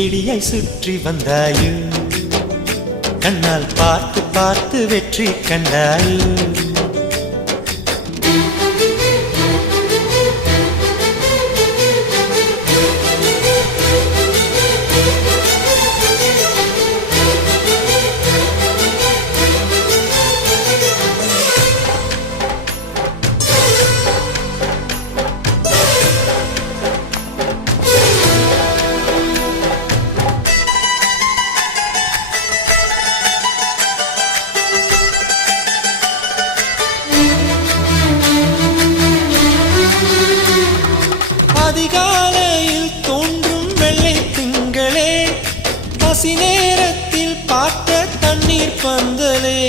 செடியை சுற்றி வந்தாயோ கண்ணால் பார்த்து பார்த்து வெற்றி கண்டாயோ அதிகாலையில் தோன்றும் வெள்ளை திங்களே பசி நேரத்தில் பார்த்த தண்ணீர் பந்தலே